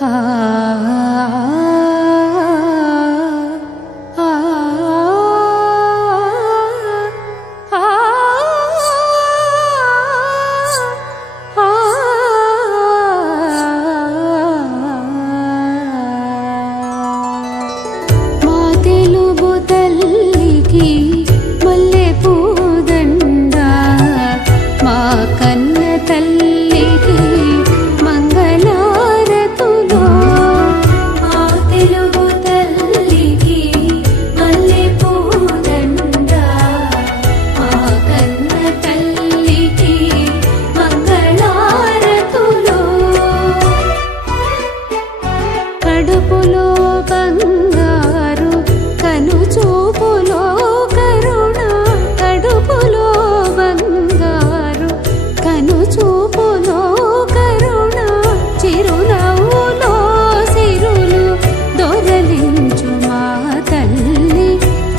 啊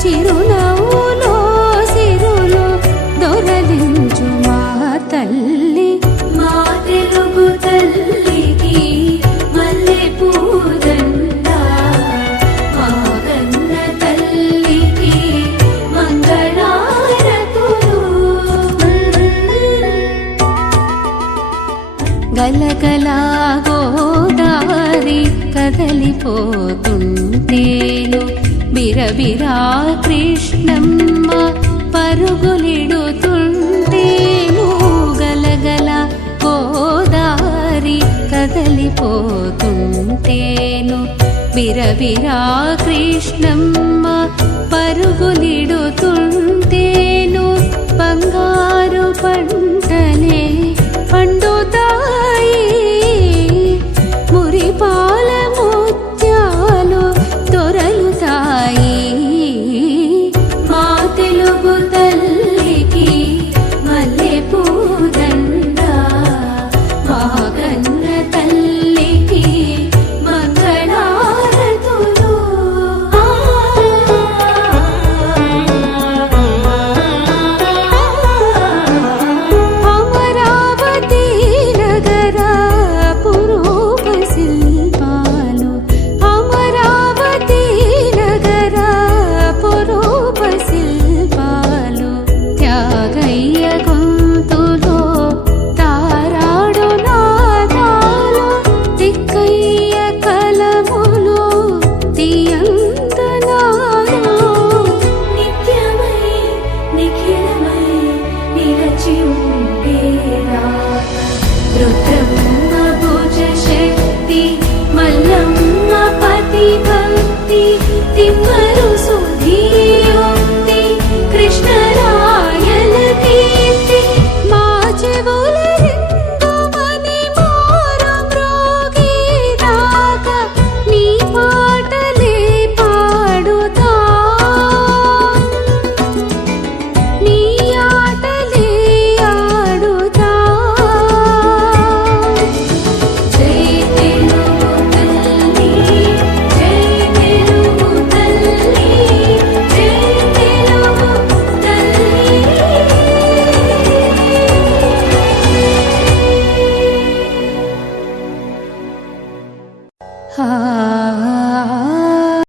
చిరునవ్వులో సిరులు దొరలించు మా తల్లి. మా తెలుగు తల్లికి మల్లె పూదండ. మా కన్న తల్లికి మంగళారతులు. గలగలా గోదారి కదలిపోతుంటేను బిరబిరా కృష్ణమ్మ పరుగులిడుతుంటేను గలగల గోదారి కదలిపోతుంటేను. బిరబిరా కృష్ణమ్మ పరుగులిడుతుంటేను బంగారు పండు